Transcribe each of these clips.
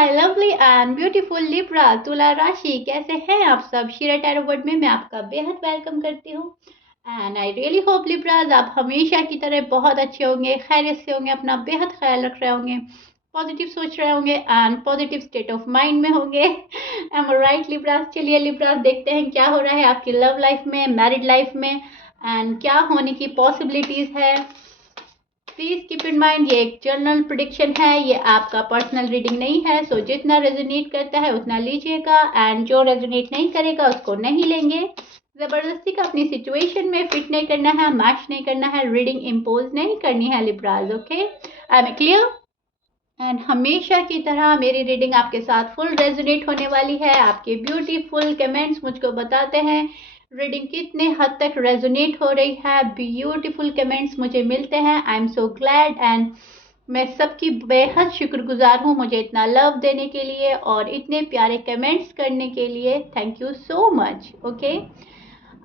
My lovely and beautiful Libra तुला राशि, कैसे हैं आप सब। शीरा टैरो वर्ड में मैं आपका बेहद वेलकम करती हूँ एंड आई रियली होप लिब्राज आप हमेशा की तरह बहुत अच्छे होंगे, खैरियत से होंगे, अपना बेहद ख्याल रख रहे होंगे, पॉजिटिव सोच रहे होंगे and positive state of mind में होंगे। Am right Libras. चलिए लिब्राज, देखते हैं क्या हो रहा है आपकी लव लाइफ में, मैरिड लाइफ में एंड क्या होने की पॉसिबिलिटीज है। प्लीज कीप इन माइंड, ये एक जनरल प्रिडिक्शन है, ये आपका पर्सनल रीडिंग नहीं है। सो जितना रेजोनेट करता है उतना लीजिएगा एंड जो रेजोनेट नहीं करेगा उसको नहीं लेंगे। जबरदस्ती का अपनी सिचुएशन में फिट नहीं करना है, मैच नहीं करना है, रीडिंग इम्पोज नहीं करनी है लिब्राज। Okay, I am clear. And हमेशा की तरह मेरी रीडिंग आपके साथ फुल रेजोनेट होने वाली है। आपके ब्यूटीफुल कमेंट्स मुझको बताते हैं रीडिंग कितने हद तक रेजोनेट हो रही है। ब्यूटीफुल कमेंट्स मुझे मिलते हैं, I am so glad and मैं सबकी बेहद शुक्रगुजार हूँ मुझे इतना लव देने के लिए और इतने प्यारे कमेंट्स करने के लिए। Thank you so much. Okay,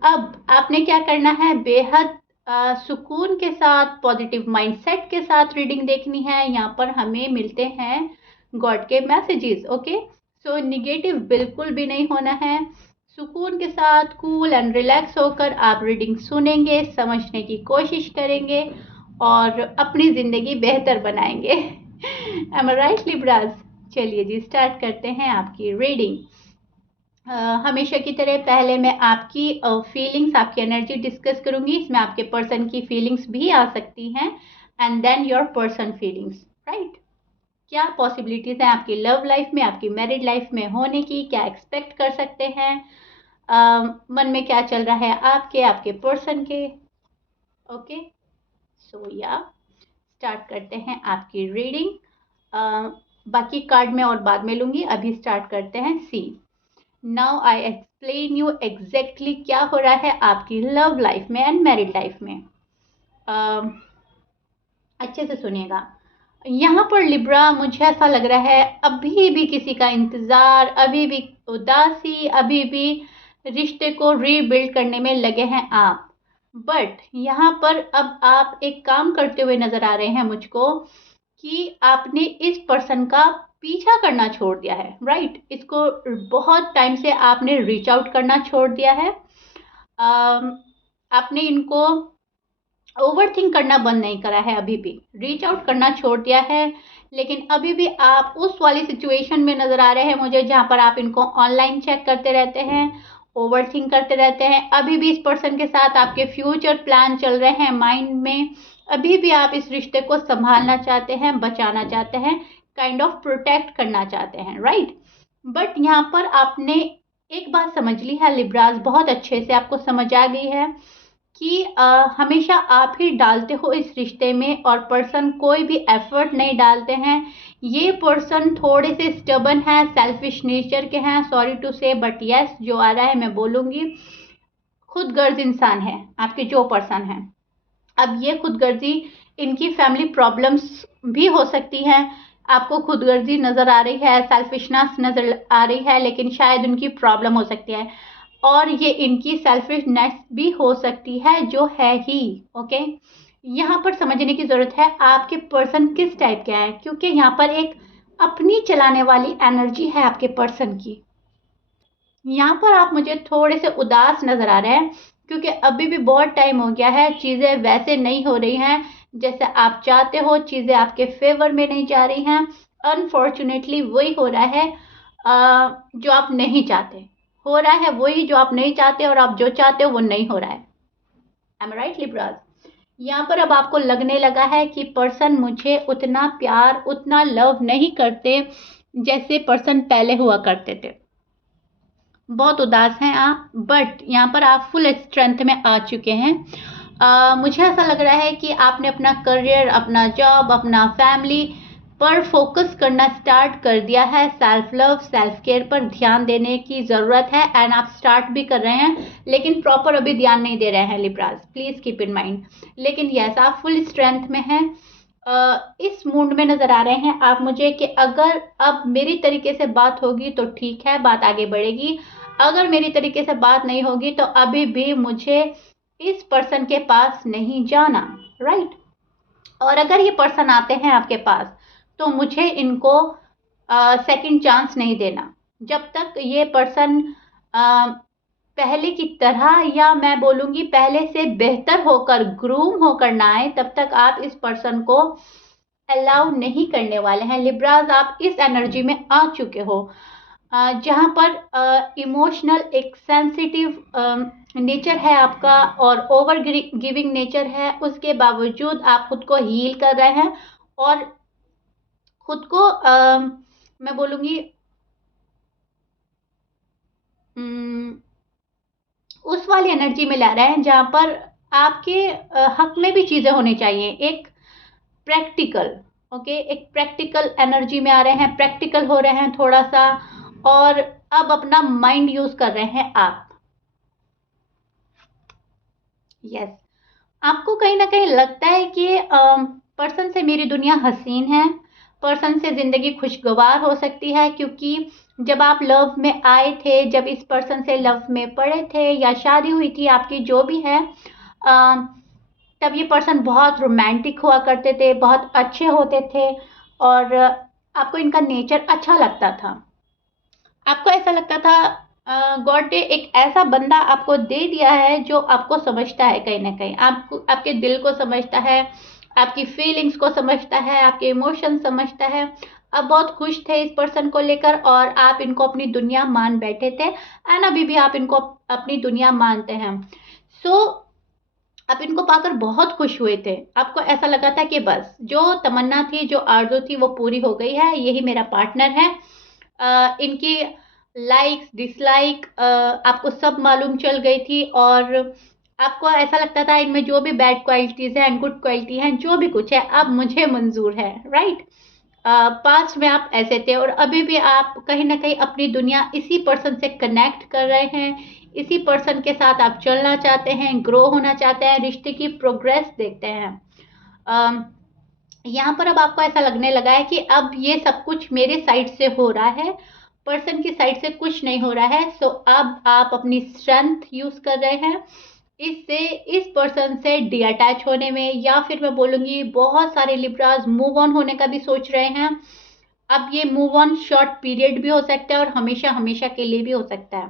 अब आपने क्या करना है, बेहद सुकून के साथ, पॉजिटिव माइंडसेट के साथ रीडिंग देखनी है। यहाँ पर हमें मिलते हैं गॉड के मैसेजेस। ओके, सो निगेटिव बिल्कुल भी नहीं होना है। सुकून के साथ कूल एंड रिलैक्स होकर आप रीडिंग सुनेंगे, समझने की कोशिश करेंगे और अपनी ज़िंदगी बेहतर बनाएंगे। एम आई राइट लिब्राज। चलिए जी, स्टार्ट करते हैं आपकी रीडिंग। हमेशा की तरह पहले मैं आपकी फीलिंग्स, आपकी एनर्जी डिस्कस करूंगी। इसमें आपके पर्सन की फीलिंग्स भी आ सकती हैं and then your person feelings. Right, क्या पॉसिबिलिटीज हैं आपकी लव लाइफ में, आपकी मैरिड लाइफ में होने की, क्या एक्सपेक्ट कर सकते हैं, मन में क्या चल रहा है आपके, आपके पर्सन के। ओके, सो या स्टार्ट करते हैं आपकी रीडिंग। बाकी कार्ड में और बाद में लूंगी, अभी स्टार्ट करते हैं। See, now I explain you exactly क्या हो रहा है आपकी लव लाइफ में एंड मैरिड लाइफ में। अच्छे से सुनिएगा। यहाँ पर लिब्रा, मुझे ऐसा लग रहा है अभी भी किसी का इंतजार, अभी भी उदासी, अभी भी रिश्ते को रीबिल्ड करने में लगे हैं आप। बट यहाँ पर अब आप एक काम करते हुए नजर आ रहे हैं मुझको कि आपने इस पर्सन का पीछा करना छोड़ दिया है। राइट, इसको बहुत टाइम से आपने रीच आउट करना छोड़ दिया है। आपने इनको ओवरथिंक करना बंद नहीं करा है, अभी भी रीच आउट करना छोड़ दिया है। लेकिन अभी भी आप उस वाली सिचुएशन में नजर आ रहे हैं मुझे जहां पर आप इनको ऑनलाइन चेक करते रहते हैं, ओवरथिंक करते रहते हैं। अभी भी इस पर्सन के साथ आपके फ्यूचर प्लान चल रहे हैं माइंड में। अभी भी आप इस रिश्ते को संभालना चाहते हैं, बचाना चाहते हैं, काइंड ऑफ प्रोटेक्ट करना चाहते हैं। राइट, बट यहाँ पर आपने एक बात समझ ली है लिब्राज, बहुत अच्छे से आपको समझ आ गई है कि हमेशा आप ही डालते हो इस रिश्ते में और पर्सन कोई भी एफर्ट नहीं डालते हैं। ये पर्सन थोड़े से स्टबन है, सेल्फिश नेचर के हैं, सॉरी टू से, बट यस जो आ रहा है मैं बोलूँगी, खुदगर्ज इंसान है आपके जो पर्सन है। अब ये खुदगर्जी, इनकी फैमिली प्रॉब्लम्स भी हो सकती हैं। आपको खुदगर्जी नज़र आ रही है, सेल्फिशनेस नज़र आ रही है, लेकिन शायद उनकी प्रॉब्लम हो सकती है और ये इनकी सेल्फिशनेस भी हो सकती है जो है ही। ओके, यहाँ पर समझने की ज़रूरत है आपके पर्सन किस टाइप के हैं, क्योंकि यहाँ पर एक अपनी चलाने वाली एनर्जी है आपके पर्सन की। यहाँ पर आप मुझे थोड़े से उदास नज़र आ रहे हैं क्योंकि अभी भी बहुत टाइम हो गया है, चीज़ें वैसे नहीं हो रही हैं जैसे आप चाहते हो, चीज़ें आपके फेवर में नहीं जा रही हैं। अनफॉर्चुनेटली वही हो रहा है जो आप नहीं चाहते, हो रहा है वही जो आप नहीं चाहते और आप जो चाहते हो वो नहीं हो रहा है। I am right लिब्राज। यहाँ पर अब आपको लगने लगा है कि पर्सन मुझे उतना प्यार, उतना लव नहीं करते जैसे पर्सन पहले हुआ करते थे। बहुत उदास हैं आप, बट यहाँ पर आप फुल स्ट्रेंथ में आ चुके हैं। मुझे ऐसा लग रहा है कि आपने अपना करियर, अपना जॉब, अपना फैमिली पर फोकस करना स्टार्ट कर दिया है। सेल्फ लव, सेल्फ केयर पर ध्यान देने की ज़रूरत है एंड आप स्टार्ट भी कर रहे हैं, लेकिन प्रॉपर अभी ध्यान नहीं दे रहे हैं लिब्राज, प्लीज़ कीप इन माइंड। लेकिन यस, आप फुल स्ट्रेंथ में हैं, इस मूड में नज़र आ रहे हैं आप मुझे कि अगर अब मेरी तरीके से बात होगी तो ठीक है, बात आगे बढ़ेगी, अगर मेरी तरीके से बात नहीं होगी तो अभी भी मुझे इस पर्सन के पास नहीं जाना। राइट, और अगर ये पर्सन आते हैं आपके पास तो मुझे इनको सेकंड चांस नहीं देना। जब तक ये पर्सन पहले की तरह, या मैं बोलूँगी पहले से बेहतर होकर, ग्रूम होकर ना आए, तब तक आप इस पर्सन को अलाउ नहीं करने वाले हैं। लिब्राज, आप इस एनर्जी में आ चुके हो जहाँ पर इमोशनल, एक सेंसिटिव नेचर है आपका और ओवर गिविंग नेचर है। उसके बावजूद आप खुद को हील कर रहे हैं और खुद को मैं बोलूँगी उस वाली एनर्जी में ला रहे हैं जहाँ पर आपके हक में भी चीज़ें होनी चाहिए। एक प्रैक्टिकल, ओके, एक प्रैक्टिकल एनर्जी में आ रहे हैं, प्रैक्टिकल हो रहे हैं थोड़ा सा, और अब अपना माइंड यूज कर रहे हैं आप। यस, आपको कहीं ना कहीं लगता है कि पर्सन से मेरी दुनिया हसीन है, पर्सन से जिंदगी खुशगवार हो सकती है, क्योंकि जब आप लव में आए थे, जब इस पर्सन से लव में पड़े थे या शादी हुई थी आपकी, जो भी है, तब ये पर्सन बहुत रोमांटिक हुआ करते थे, बहुत अच्छे होते थे और आपको इनका नेचर अच्छा लगता था। आपको ऐसा लगता था गॉड ने एक ऐसा बंदा आपको दे दिया है जो आपको समझता है, कहीं ना कहीं आपको, आपके दिल को समझता है, आपकी फीलिंग्स को समझता है, आपके इमोशन समझता है। आप बहुत खुश थे इस पर्सन को लेकर और आप इनको अपनी दुनिया मान बैठे थे, एंड अभी भी आप इनको अपनी दुनिया मानते हैं। सो आप इनको पाकर बहुत खुश हुए थे। आपको ऐसा लगा था कि बस जो तमन्ना थी, जो आरज़ू थी, वो पूरी हो गई है, यही मेरा पार्टनर है। इनकी लाइक्स, डिसलाइक आपको सब मालूम चल गई थी और आपको ऐसा लगता था इनमें जो भी बैड क्वालिटीज़ हैं, गुड क्वालिटी हैं, जो भी कुछ है, अब मुझे मंजूर है, राइट। पास्ट में आप ऐसे थे और अभी भी आप कहीं ना कहीं अपनी दुनिया इसी पर्सन से कनेक्ट कर रहे हैं, इसी पर्सन के साथ आप चलना चाहते हैं, ग्रो होना चाहते हैं, रिश्ते की प्रोग्रेस देखते हैं। यहाँ पर अब आपको ऐसा लगने लगा है कि अब ये सब कुछ मेरे साइड से हो रहा है, पर्सन की साइड से कुछ नहीं हो रहा है। सो अब आप अपनी स्ट्रेंथ यूज कर रहे हैं इससे, इस पर्सन से डी अटैच होने में, या फिर मैं बोलूँगी बहुत सारे लिब्राज मूव ऑन होने का भी सोच रहे हैं। अब ये मूव ऑन शॉर्ट पीरियड भी हो सकता है और हमेशा हमेशा के लिए भी हो सकता है।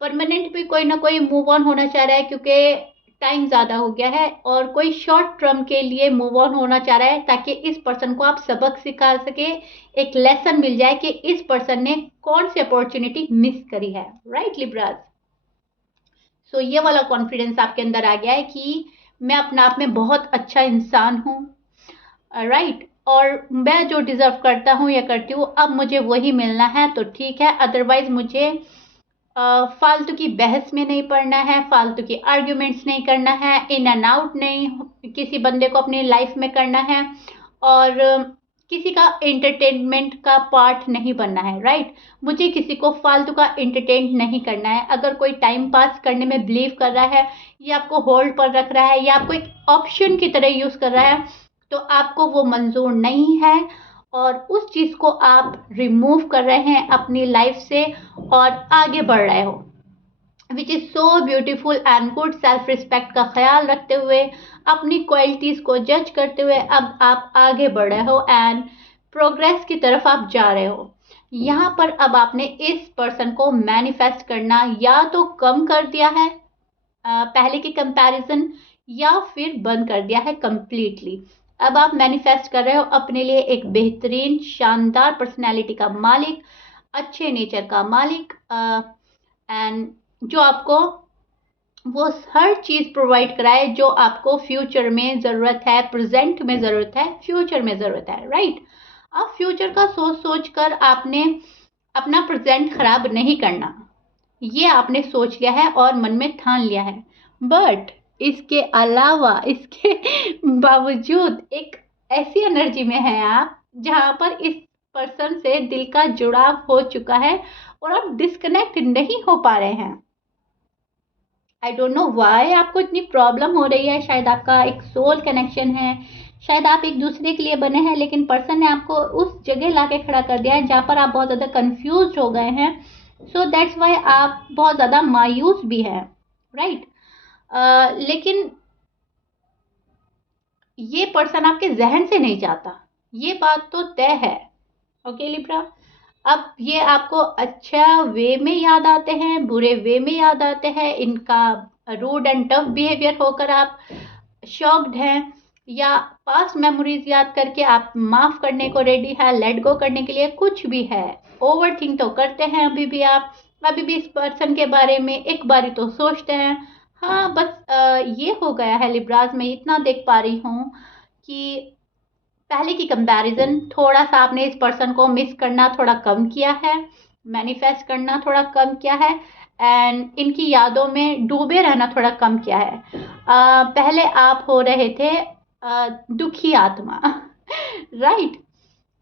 परमानेंट भी कोई ना कोई मूव ऑन होना चाह रहा है क्योंकि टाइम ज़्यादा हो गया है, और कोई शॉर्ट टर्म के लिए मूव ऑन होना चाह रहा है ताकि इस पर्सन को आप सबक सिखा सके, एक लेसन मिल जाए कि इस पर्सन ने कौन सी अपॉर्चुनिटी मिस करी है, राइट लिब्राज। सो ये वाला कॉन्फिडेंस आपके अंदर आ गया है कि मैं अपने आप में बहुत अच्छा इंसान हूँ, राइट, और मैं जो डिजर्व करता हूँ या करती हूँ अब मुझे वही मिलना है तो ठीक है, अदरवाइज मुझे फालतू की बहस में नहीं पड़ना है, फालतू की आर्ग्यूमेंट्स नहीं करना है, इन एंड आउट नहीं किसी बंदे को अपनी लाइफ में करना है, और किसी का एंटरटेनमेंट का पार्ट नहीं बनना है, राइट। मुझे किसी को फालतू का एंटरटेन नहीं करना है। अगर कोई टाइम पास करने में बिलीव कर रहा है, या आपको होल्ड पर रख रहा है, या आपको एक ऑप्शन की तरह यूज कर रहा है, तो आपको वो मंजूर नहीं है और उस चीज को आप रिमूव कर रहे हैं अपनी लाइफ से और आगे बढ़ रहे हो, which is so beautiful and good. Self respect का ख्याल रखते हुए, अपनी क्वालिटीज को जज करते हुए अब आप आगे बढ़ रहे हो एंड प्रोग्रेस की तरफ आप जा रहे हो। यहाँ पर अब आपने इस पर्सन को मैनिफेस्ट करना या तो कम कर दिया है पहले के कंपैरिजन, या फिर बंद कर दिया है कंप्लीटली। अब आप मैनिफेस्ट कर रहे हो अपने लिए एक बेहतरीन शानदार पर्सनैलिटी का मालिक, अच्छे नेचर का मालिक, एंड जो आपको वो हर चीज प्रोवाइड कराए जो आपको फ्यूचर में जरूरत है, प्रेजेंट में जरूरत है, फ्यूचर में जरूरत है, राइट। अब फ्यूचर का सोच सोच कर आपने अपना प्रेजेंट खराब नहीं करना, ये आपने सोच लिया है और मन में ठान लिया है। बट इसके अलावा, इसके बावजूद एक ऐसी एनर्जी में है आप जहां पर इस पर्सन से दिल का जुड़ाव हो चुका है और आप डिस्कनेक्ट नहीं हो पा रहे हैं। आई डोंट नो व्हाई आपको इतनी प्रॉब्लम हो रही है। शायद आपका एक सोल कनेक्शन है, शायद आप एक दूसरे के लिए बने हैं, लेकिन पर्सन ने आपको उस जगह लाके खड़ा कर दिया है जहां पर आप बहुत ज़्यादा कंफ्यूज हो गए हैं। सो दैट्स वाई आप बहुत ज़्यादा मायूस भी हैं, राइट। लेकिन ये पर्सन आपके जहन से नहीं जाता, ये बात तो तय है। ओके लिब्रा, अब ये आपको अच्छा वे में याद आते हैं, बुरे वे में याद आते हैं, इनका रूड एंड टफ बिहेवियर होकर आप शॉक्ड हैं, या पास्ट मेमोरीज याद करके आप माफ करने को रेडी है, लेट गो करने के लिए, कुछ भी है। ओवर थिंक तो करते हैं अभी भी आप, अभी भी इस पर्सन के बारे में एक बारी तो सोचते हैं। हाँ बस ये हो गया है लिब्राज, में इतना देख पा रही हूँ कि पहले की कंपैरिजन थोड़ा सा आपने इस पर्सन को मिस करना थोड़ा कम किया है, मैनिफेस्ट करना थोड़ा कम किया है, एंड इनकी यादों में डूबे रहना थोड़ा कम किया है। पहले आप हो रहे थे दुखी आत्मा राइट,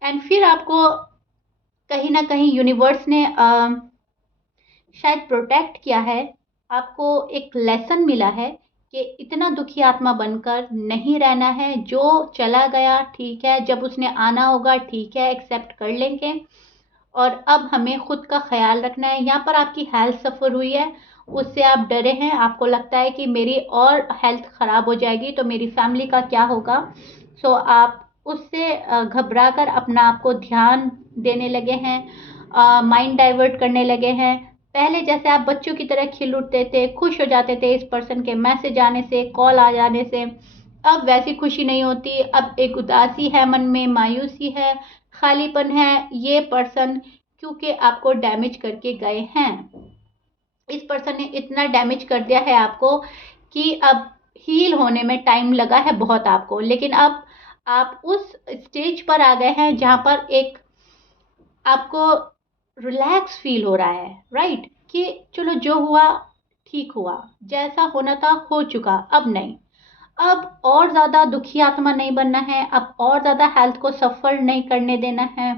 एंड फिर आपको कहीं ना कहीं यूनिवर्स ने शायद प्रोटेक्ट किया है, आपको एक लेसन मिला है कि इतना दुखी आत्मा बनकर नहीं रहना है, जो चला गया ठीक है, जब उसने आना होगा ठीक है, एक्सेप्ट कर लेंगे। और अब हमें खुद का ख्याल रखना है। यहाँ पर आपकी हेल्थ सफ़र हुई है, उससे आप डरे हैं, आपको लगता है कि मेरी और हेल्थ ख़राब हो जाएगी तो मेरी फैमिली का क्या होगा। सो आप उससे घबरा कर अपना आपको ध्यान देने लगे हैं, माइंड डाइवर्ट करने लगे हैं। पहले जैसे आप बच्चों की तरह खिल उठते थे, खुश हो जाते थे इस पर्सन के मैसेज आने से, कॉल आ जाने से, अब वैसी खुशी नहीं होती। अब एक उदासी है मन में, मायूसी है, खालीपन है। ये पर्सन क्योंकि आपको डैमेज करके गए हैं, इस पर्सन ने इतना डैमेज कर दिया है आपको कि अब हील होने में टाइम लगा है बहुत आपको, लेकिन अब आप उस स्टेज पर आ गए हैं जहाँ पर एक आपको रिलैक्स फील हो रहा है, राइट, कि चलो जो हुआ ठीक हुआ, जैसा होना था हो चुका, अब नहीं, अब और ज़्यादा दुखी आत्मा नहीं बनना है, अब और ज़्यादा हेल्थ को सफ़र नहीं करने देना है।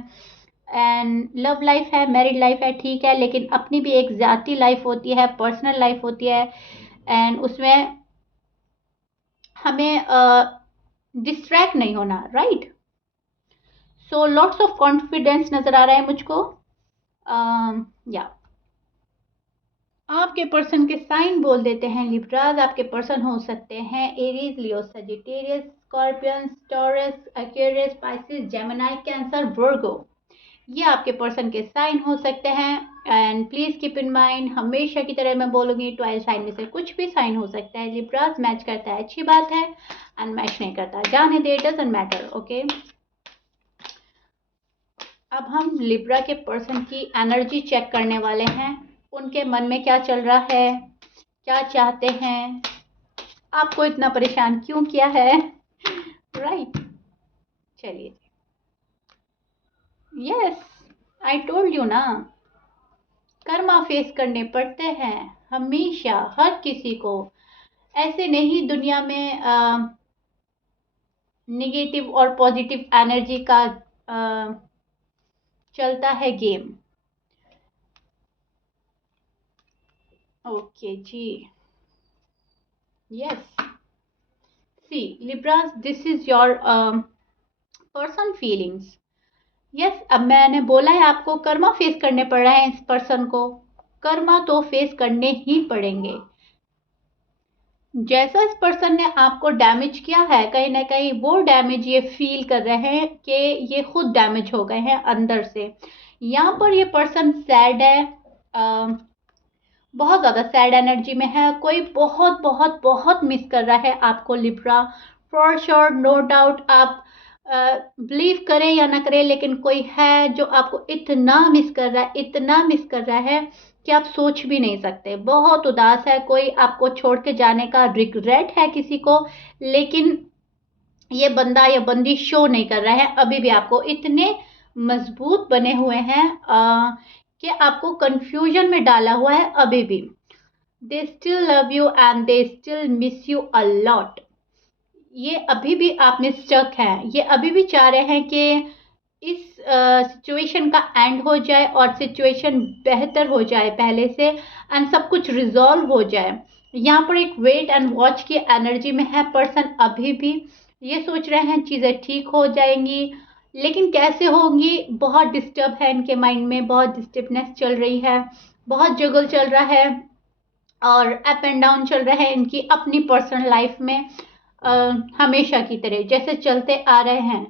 एंड लव लाइफ है, मैरिड लाइफ है, ठीक है, लेकिन अपनी भी एक ज़ाती लाइफ होती है, पर्सनल लाइफ होती है, एंड उसमें हमें डिस्ट्रैक्ट नहीं होना, right. So lots of confidence नज़र आ रहा है मुझको। या आपके पर्सन के साइन बोल देते हैं लिब्राज। आपके पर्सन हो सकते हैं Aries, Leo, Sagittarius, Scorpion, Taurus, Aquarius, Pisces, Gemini, Cancer, Virgo. ये आपके पर्सन के साइन हो सकते हैं। And please keep in mind, हमेशा की तरह मैं बोलूँगी 12 साइन में से कुछ भी साइन हो सकता है। लिब्राज मैच करता है अच्छी बात है, एंड मैच नहीं करता जाने दे, डजंट मैटर। ओके, अब हम लिब्रा के पर्सन की एनर्जी चेक करने वाले हैं। उनके मन में क्या चल रहा है, क्या चाहते हैं, आपको इतना परेशान क्यों किया है, राइट। चलिए, यस, आई टोल्ड यू ना, कर्मा फेस करने पड़ते हैं हमेशा, हर किसी को। ऐसे नहीं दुनिया में निगेटिव और पॉजिटिव एनर्जी का चलता है गेम। ओके जी, yes, see Libras, this is your person feelings. Yes, अब मैंने बोला है आपको कर्मा फेस करने पड़ रहे हैं इस पर्सन को, कर्मा तो फेस करने ही पड़ेंगे। जैसा इस पर्सन ने आपको डैमेज किया है, कहीं ना कहीं वो डैमेज ये फील कर रहे हैं कि ये खुद डैमेज हो गए हैं अंदर से। यहाँ पर ये पर्सन सैड है, बहुत ज़्यादा सैड एनर्जी में है। कोई बहुत बहुत बहुत मिस कर रहा है आपको Libra, for sure, no doubt. आप बिलीव करें या ना करें, लेकिन कोई है जो आपको इतना मिस कर रहा है, इतना मिस कर रहा है कि आप सोच भी नहीं सकते। बहुत उदास है, कोई आपको छोड़ के जाने का रिग्रेट है किसी को, लेकिन ये बंदा या बंदी शो नहीं कर रहा है अभी भी आपको। इतने मजबूत बने हुए हैं कि आपको कंफ्यूजन में डाला हुआ है अभी भी। They still love you and they still miss you a lot. ये अभी भी आप में स्टक हैं, ये अभी भी चाह रहे हैं कि इस सिचुएशन का एंड हो जाए और सिचुएशन बेहतर हो जाए पहले से, एंड सब कुछ रिजॉल्व हो जाए। यहाँ पर एक वेट एंड वॉच की एनर्जी में है पर्सन अभी भी। ये सोच रहे हैं चीज़ें ठीक हो जाएंगी, लेकिन कैसे होंगी, बहुत डिस्टर्ब है इनके माइंड में, बहुत डिस्टर्बनेस चल रही है, बहुत जगल चल रहा है, और अप एंड डाउन चल रहे हैं इनकी अपनी पर्सनल लाइफ में, हमेशा की तरह जैसे चलते आ रहे हैं।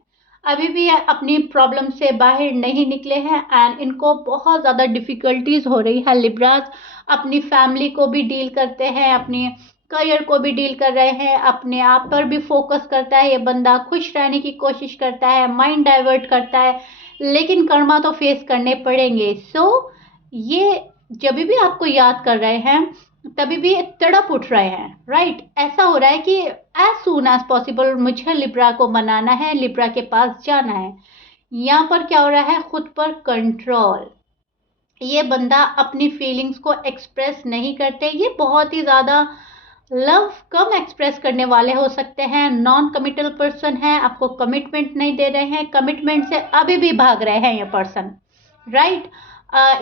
अभी भी अपनी प्रॉब्लम से बाहर नहीं निकले हैं एंड इनको बहुत ज़्यादा डिफ़िकल्टीज हो रही है। लिब्राज अपनी फैमिली को भी डील करते हैं, अपनी करियर को भी डील कर रहे हैं, अपने आप पर भी फोकस करता है ये बंदा, खुश रहने की कोशिश करता है, माइंड डाइवर्ट करता है, लेकिन कर्मा तो फेस करने पड़ेंगे। सो ये जब भी आपको याद कर रहे हैं तभी भी तड़प उठ रहे हैं, राइट। ऐसा हो रहा है कि एज सून एज पॉसिबल मुझे लिब्रा को मनाना है, लिब्रा के पास जाना है। यहाँ पर क्या हो रहा है, खुद पर कंट्रोल। ये बंदा अपनी फीलिंग्स को एक्सप्रेस नहीं करते, ये बहुत ही ज़्यादा लव कम एक्सप्रेस करने वाले हो सकते हैं, नॉन कमिटल पर्सन है, आपको कमिटमेंट नहीं दे रहे हैं, कमिटमेंट से अभी भी भाग रहे हैं ये पर्सन, राइट।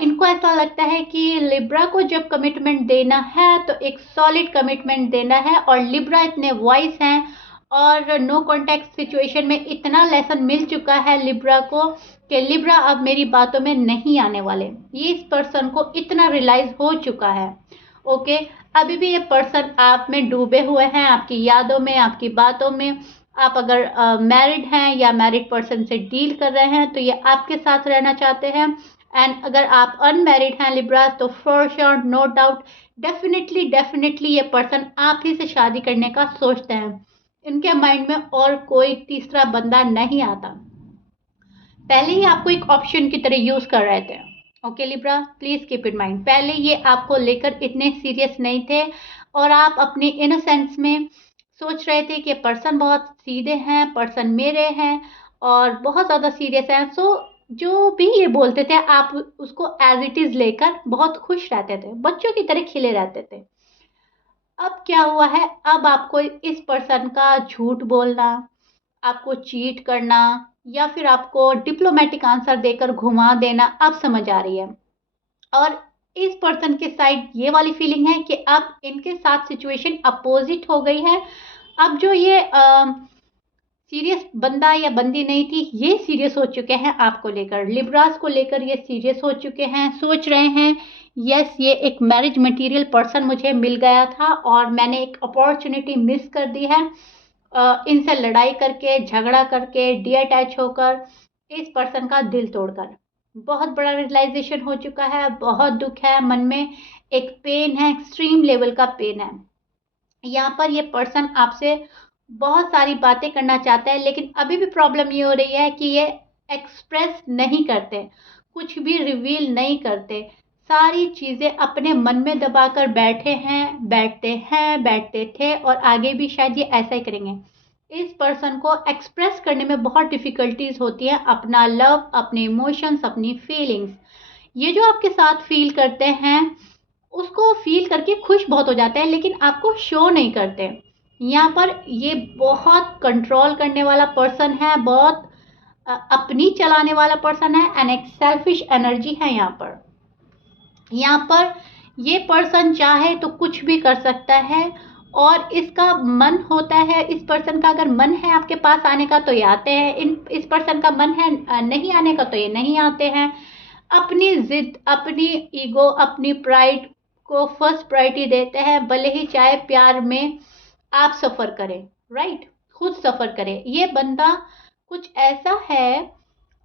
इनको ऐसा लगता है कि लिब्रा को जब कमिटमेंट देना है तो एक सॉलिड कमिटमेंट देना है, और लिब्रा इतने वॉइस हैं और नो कॉन्टैक्ट सिचुएशन में इतना लेसन मिल चुका है लिब्रा को कि लिब्रा अब मेरी बातों में नहीं आने वाले, ये इस पर्सन को इतना रियलाइज हो चुका है। ओके, अभी भी ये पर्सन आप में डूबे हुए हैं, आपकी यादों में, आपकी बातों में। आप अगर मैरिड हैं या मैरिड पर्सन से डील कर रहे हैं तो ये आपके साथ रहना चाहते हैं, एंड अगर आप अनमैरिड हैं लिब्रास तो for sure no doubt definitely ये पर्सन आप ही से शादी करने का सोचते हैं। इनके माइंड में और कोई तीसरा बंदा नहीं आता, पहले ही आपको एक ऑप्शन की तरह यूज कर रहे थे। Okay Libra, please keep in mind, पहले ये आपको लेकर इतने सीरियस नहीं थे और आप अपने इनोसेंस में सोच रहे थे कि पर्सन बहुत सीधे हैं, पर्सन मेरे हैं और बहुत ज़्यादा सीरियस हैं। सो जो भी ये बोलते थे आप उसको एज इट इज़ लेकर बहुत खुश रहते थे, बच्चों की तरह खिले रहते थे। अब क्या हुआ है, अब आपको इस पर्सन का झूठ बोलना, आपको चीट करना या फिर आपको डिप्लोमेटिक आंसर देकर घुमा देना अब समझ आ रही है। और इस पर्सन के साइड ये वाली फीलिंग है कि अब इनके साथ सिचुएशन अपोजिट हो गई है। अब जो ये सीरियस बंदा या बंदी नहीं थी, ये सीरियस हो चुके हैं आपको लेकर, लिब्रास को लेकर ये सीरियस हो चुके हैं, सोच रहे हैं यस ये एक मैरिज मटेरियल पर्सन मुझे मिल गया था और मैंने एक अपॉर्चुनिटी मिस कर दी है। इनसे लड़ाई करके, झगड़ा करके, डीअटैच होकर, इस पर्सन का दिल तोड़कर। बहुत बड़ा रियलाइजेशन हो चुका है, बहुत दुख है मन में, एक पेन है, एक्सट्रीम लेवल का पेन है। यहाँ पर ये पर्सन आपसे बहुत सारी बातें करना चाहता है, लेकिन अभी भी प्रॉब्लम ये हो रही है कि ये एक्सप्रेस नहीं करते, कुछ भी रिवील नहीं करते, सारी चीज़ें अपने मन में दबाकर बैठे हैं, बैठते थे और आगे भी शायद ये ऐसा ही करेंगे। इस पर्सन को एक्सप्रेस करने में बहुत डिफ़िकल्टीज होती है, अपना लव, अपने इमोशंस, अपनी फीलिंग्स। ये जो आपके साथ फील करते हैं उसको फील करके खुश बहुत हो जाते हैं, लेकिन आपको शो नहीं करते। यहाँ पर ये बहुत कंट्रोल करने वाला पर्सन है, बहुत अपनी चलाने वाला पर्सन है, एंड एक सेल्फिश एनर्जी है यहाँ पर ये पर्सन चाहे तो कुछ भी कर सकता है और इसका मन होता है, इस पर्सन का अगर मन है आपके पास आने का तो ये आते हैं, इस पर्सन का मन है नहीं आने का तो ये नहीं आते हैं। अपनी जिद, अपनी ईगो, अपनी प्राइड को फर्स्ट प्रायोरिटी देते हैं, भले ही चाहे प्यार में आप सफ़र करें, राइट, खुद सफ़र करें। ये बंदा कुछ ऐसा है,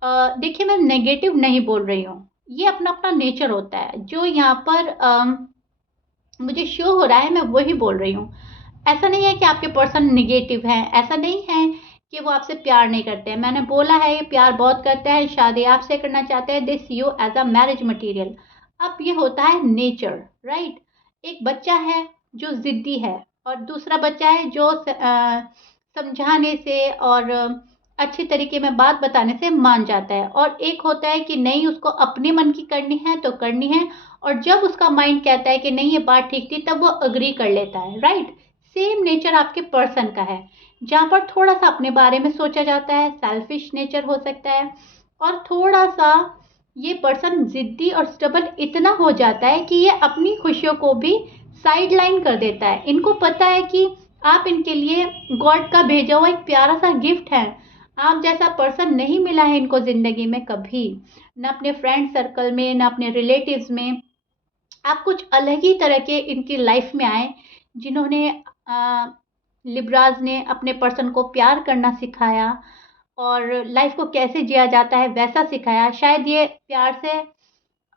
देखिए मैं नेगेटिव नहीं बोल रही हूँ, ये अपना अपना नेचर होता है, जो यहाँ पर मुझे शो हो रहा है मैं वही बोल रही हूँ। ऐसा नहीं है कि आपके पर्सन निगेटिव हैं, ऐसा नहीं है कि वो आपसे प्यार नहीं करते हैं, मैंने बोला है ये प्यार बहुत करते हैं, शादी आपसे करना चाहते हैं, they see you as a marriage material. अब ये होता है नेचर, राइट। एक बच्चा है जो ज़िद्दी है और दूसरा बच्चा है जो समझाने से और अच्छे तरीके में बात बताने से मान जाता है, और एक होता है कि नहीं उसको अपने मन की करनी है तो करनी है, और जब उसका माइंड कहता है कि नहीं ये बात ठीक थी तब वो अग्री कर लेता है, राइट। सेम नेचर आपके पर्सन का है, जहाँ पर थोड़ा सा अपने बारे में सोचा जाता है, सेल्फिश नेचर हो सकता है, और थोड़ा सा ये पर्सन जिद्दी और स्टबन इतना हो जाता है कि ये अपनी खुशियों को भी साइड लाइन कर देता है। इनको पता है कि आप इनके लिए गॉड का भेजा हुआ एक प्यारा सा गिफ्ट है, आप जैसा पर्सन नहीं मिला है इनको ज़िंदगी में कभी, न अपने फ्रेंड सर्कल में, न अपने रिलेटिव्स में। आप कुछ अलग ही तरह के इनकी लाइफ में आए, जिन्होंने लिब्राज ने अपने पर्सन को प्यार करना सिखाया, और लाइफ को कैसे जिया जाता है वैसा सिखाया। शायद ये प्यार से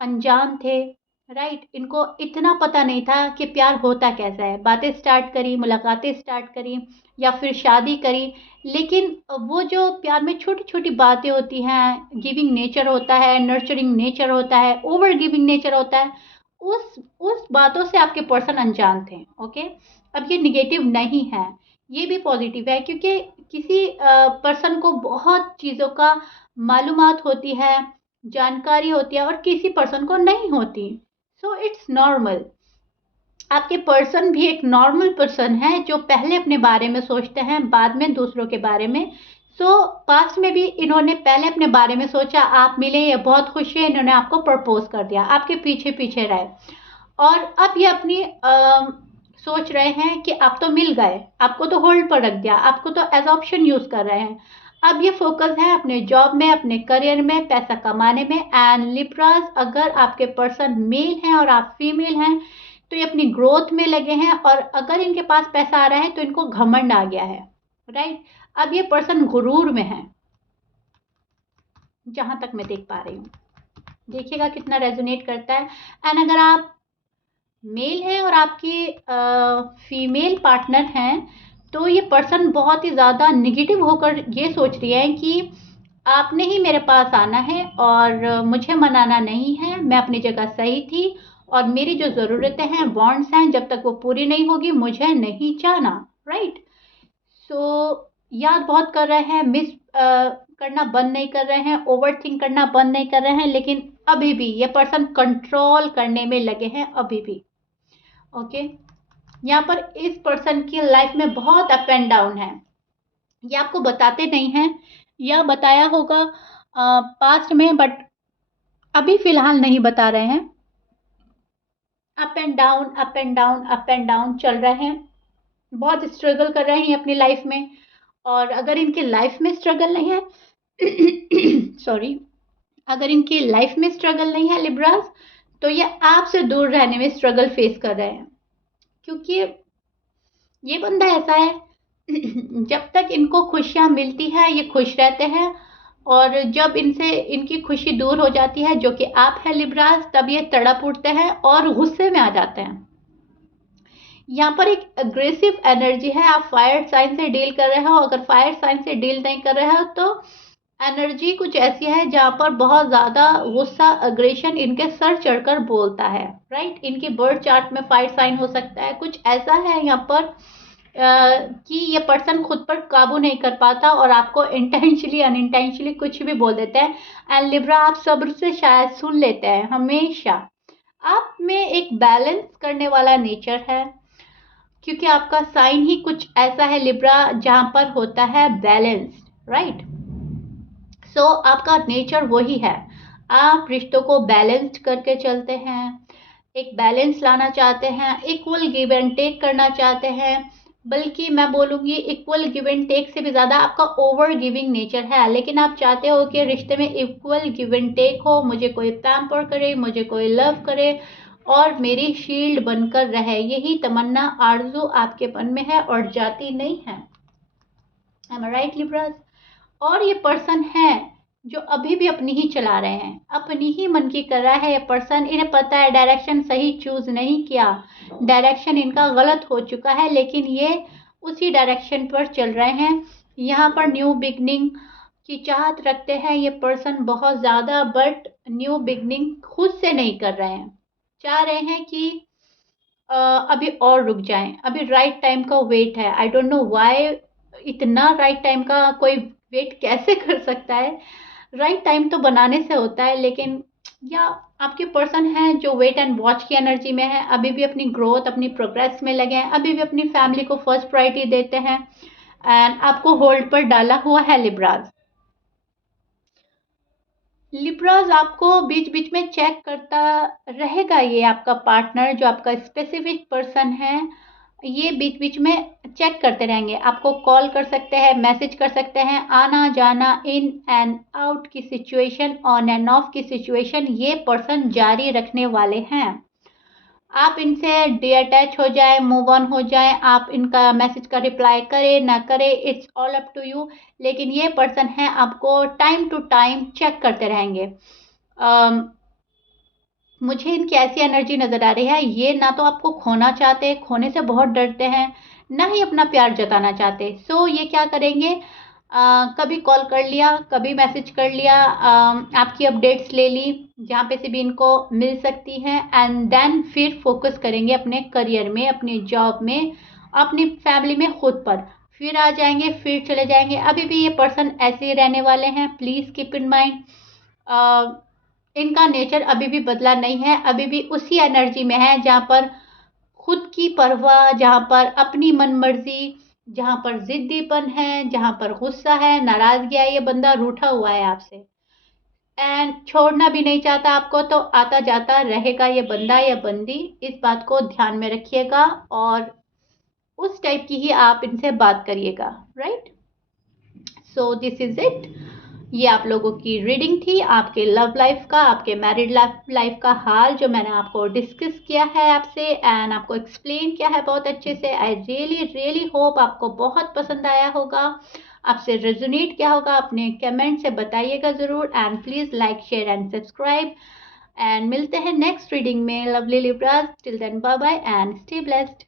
अनजान थे, राइट। इनको इतना पता नहीं था कि प्यार होता कैसा है। बातें स्टार्ट करी, मुलाकातें स्टार्ट करी या फिर शादी करी, लेकिन वो जो प्यार में छोटी छोटी बातें होती हैं, गिविंग नेचर होता है, नर्चरिंग नेचर होता है, ओवर गिविंग नेचर होता है, उस बातों से आपके पर्सन अनजान थे। ओके, अब ये निगेटिव नहीं है, ये भी पॉजिटिव है, क्योंकि किसी पर्सन को बहुत चीज़ों का मालूमात होती है, जानकारी होती है, और किसी पर्सन को नहीं होती। So it's normal. आपके पर्सन भी एक नॉर्मल पर्सन है जो पहले अपने बारे में सोचते हैं, बाद में दूसरों के बारे में। पास्ट में भी इन्होंने पहले अपने बारे में सोचा, आप मिले, ये बहुत खुश है, इन्होंने आपको प्रपोज कर दिया, आपके पीछे पीछे रहे, और अब ये अपनी सोच रहे हैं कि आप तो मिल गए, आपको तो होल्ड पर रख दिया, आपको तो एज ऑप्शन यूज कर रहे हैं। अब ये फोकस है अपने जॉब में, अपने करियर में, पैसा कमाने में। एंड लिब्रास, अगर आपके पर्सन मेल हैं और आप फीमेल हैं तो ये अपनी ग्रोथ में लगे हैं, और अगर इनके पास पैसा आ रहा है तो इनको घमंड आ गया है, राइट। अब ये पर्सन गुरूर में है, जहां तक मैं देख पा रही हूँ। देखिएगा कितना रेजोनेट करता है। एंड अगर आप मेल हैं और आपकी फीमेल पार्टनर हैं तो ये पर्सन बहुत ही ज़्यादा निगेटिव होकर ये सोच रही है कि आपने ही मेरे पास आना है और मुझे मनाना नहीं है, मैं अपनी जगह सही थी, और मेरी जो ज़रूरतें हैं, वांट्स हैं, जब तक वो पूरी नहीं होगी मुझे नहीं चाहना, राइट। याद बहुत कर रहे हैं, मिस करना बंद नहीं कर रहे हैं, ओवर थिंक करना बंद नहीं कर रहे हैं, लेकिन अभी भी ये पर्सन कंट्रोल करने में लगे हैं, अभी भी। ओके, यहाँ पर इस पर्सन की लाइफ में बहुत अप एंड डाउन है, ये आपको बताते नहीं हैं, या बताया होगा पास्ट में, बट अभी फिलहाल नहीं बता रहे हैं। Up and down, up and down, up and down चल रहे हैं, बहुत स्ट्रगल कर रहे हैं अपनी लाइफ में। और अगर इनकी लाइफ में स्ट्रगल नहीं है सॉरी, अगर इनकी लाइफ में स्ट्रगल नहीं है लिब्रास, तो ये आपसे दूर रहने में स्ट्रगल फेस कर रहे हैं, क्योंकि ये बंदा ऐसा है जब तक इनको खुशियां मिलती है ये खुश रहते हैं, और जब इनसे इनकी खुशी दूर हो जाती है, जो कि आप है लिब्रास, तब ये तड़प उठते हैं और गुस्से में आ जाते हैं। यहाँ पर एक अग्रेसिव एनर्जी है। आप फायर साइन से डील कर रहे हो, अगर फायर साइन से डील नहीं कर रहे हो तो एनर्जी कुछ ऐसी है जहाँ पर बहुत ज़्यादा गुस्सा, अग्रेशन इनके सर चढ़कर बोलता है, राइट। इनकी बर्थ चार्ट में फायर साइन हो सकता है, कुछ ऐसा है यहाँ पर कि ये पर्सन खुद पर काबू नहीं कर पाता और आपको इंटेंशनली अनइंटेंशनली कुछ भी बोल देते हैं। एंड लिब्रा, आप सब्र से शायद सुन लेते हैं हमेशा। आप में एक बैलेंस करने वाला नेचर है, क्योंकि आपका साइन ही कुछ ऐसा है लिब्रा जहाँ पर होता है बैलेंस, राइट। आपका नेचर वही है, आप रिश्तों को बैलेंस्ड करके चलते हैं, एक बैलेंस लाना चाहते हैं, इक्वल गिव एंड टेक करना चाहते हैं। बल्कि मैं बोलूँगी इक्वल गिव एंड टेक से भी ज़्यादा आपका ओवर गिविंग नेचर है, लेकिन आप चाहते हो कि रिश्ते में इक्वल गिव एंड टेक हो, मुझे कोई पैम्पर करे, मुझे कोई लव करे और मेरी शील्ड बनकर रहे। यही तमन्ना, आरज़ू आपके मन में है और जाती नहीं है। एम आई राइट लिब्रास? और ये पर्सन है जो अभी भी अपनी ही चला रहे हैं, अपनी ही मन की कर रहा है ये पर्सन। इन्हें पता है डायरेक्शन सही चूज नहीं किया, डायरेक्शन इनका गलत हो चुका है, लेकिन ये उसी डायरेक्शन पर चल रहे हैं। यहाँ पर न्यू बिगनिंग की चाहत रखते हैं ये पर्सन बहुत ज़्यादा, बट न्यू बिगनिंग खुद से नहीं कर रहे हैं, चाह रहे हैं कि अभी और रुक जाएं, अभी राइट टाइम का वेट है। आई डोंट नो व्हाई इतना राइट टाइम का कोई वेट कैसे कर सकता है। राइट टाइम तो बनाने से होता है, लेकिन या आपके पर्सन हैं जो वेट एंड वॉच की एनर्जी में है, अभी भी अपनी ग्रोथ, अपनी प्रोग्रेस में लगे हैं, अभी भी अपनी फैमिली को फर्स्ट प्रायोरिटी देते हैं, एंड आपको होल्ड पर डाला हुआ है लिब्राज। लिब्राज आपको बीच बीच में चेक करता रहेगा, ये आपका पार्टनर जो आपका स्पेसिफिक पर्सन है, ये बीच बीच में चेक करते रहेंगे। आपको कॉल कर सकते हैं, मैसेज कर सकते हैं, आना जाना, इन एंड आउट की सिचुएशन, ऑन एंड ऑफ की सिचुएशन ये पर्सन जारी रखने वाले हैं। आप इनसे डिअटैच हो जाए, मूव ऑन हो जाए, आप इनका मैसेज का रिप्लाई करें ना करें, it's all up to you. लेकिन ये पर्सन है आपको टाइम टू टाइम चेक करते रहेंगे। मुझे इनकी ऐसी एनर्जी नज़र आ रही है, ये ना तो आपको खोना चाहते, खोने से बहुत डरते हैं, ना ही अपना प्यार जताना चाहते। सो ये क्या करेंगे, कभी कॉल कर लिया, कभी मैसेज कर लिया, आपकी अपडेट्स ले ली जहाँ पे से भी इनको मिल सकती हैं, एंड देन फिर फोकस करेंगे अपने करियर में, अपनी जॉब में, अपनी फैमिली में, खुद पर। फिर आ जाएंगे, फिर चले जाएंगे। अभी भी ये पर्सन ऐसे ही रहने वाले हैं, प्लीज़ कीप इन माइंड। इनका नेचर अभी भी बदला नहीं है, अभी भी उसी एनर्जी में है जहाँ पर खुद की परवाह, जहाँ पर अपनी मनमर्जी, जहाँ पर जिद्दीपन है, जहाँ पर गुस्सा है, नाराजगी है। ये बंदा रूठा हुआ है आपसे एंड छोड़ना भी नहीं चाहता आपको, तो आता जाता रहेगा ये बंदा या बंदी। इस बात को ध्यान में रखिएगा और उस टाइप की ही आप इनसे बात करिएगा, right. So this is it. ये आप लोगों की रीडिंग थी, आपके लव लाइफ का, आपके मैरिड लाइफ का हाल जो मैंने आपको डिस्कस किया है आपसे एंड आपको एक्सप्लेन किया है बहुत अच्छे से। आई रियली रियली होप आपको बहुत पसंद आया होगा, आपसे रेजोनेट किया होगा। अपने कमेंट से बताइएगा ज़रूर and please like share and subscribe. And मिलते हैं नेक्स्ट रीडिंग में lovely Libras. Till then bye bye and stay blessed.